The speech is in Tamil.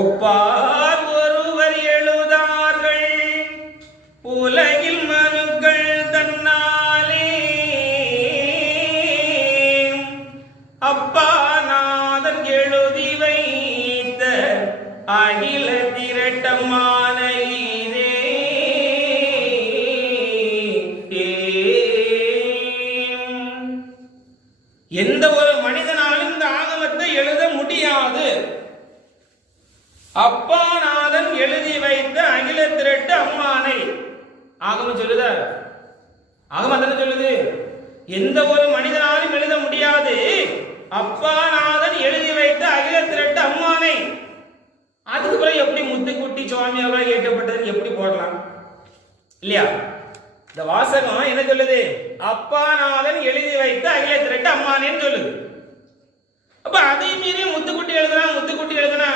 ஒப்பார் ஒருவர் எழுதார்கள் உலகில் மனுக்கள் தன்னாலே அப்பாநாதன் எழுதி வைத்த அகில திரட்டமான இதே எந்த ஒரு மனிதனாலும் இந்த ஆகமத்தை எழுத முடியாது. அப்பாநாதன் எழுதி வைத்த அகில திரட்டு அம்மானை ஆகமம் சொல்லுத. ஆகமம் தானே சொல்லுது. எந்த ஒரு மனிதனாலும் எழுத முடியாது. அப்பாநாதன் எழுதி வைத்த அகில திரட்டு அம்மானை. அதுக்கு பிறகு எப்படி முத்துக்குட்டி சுவாமி அவர்கள் ஏற்றப்பட்டது எப்படி போடலாம் இல்லையா? இந்த வாசகம் என்ன சொல்லுது? அப்பாநாதன் எழுதி வைத்த அகில திரட்டு அம்மானேன்னு சொல்லுது. அப்ப அதை மீறி முத்துக்குட்டி எழுதுனா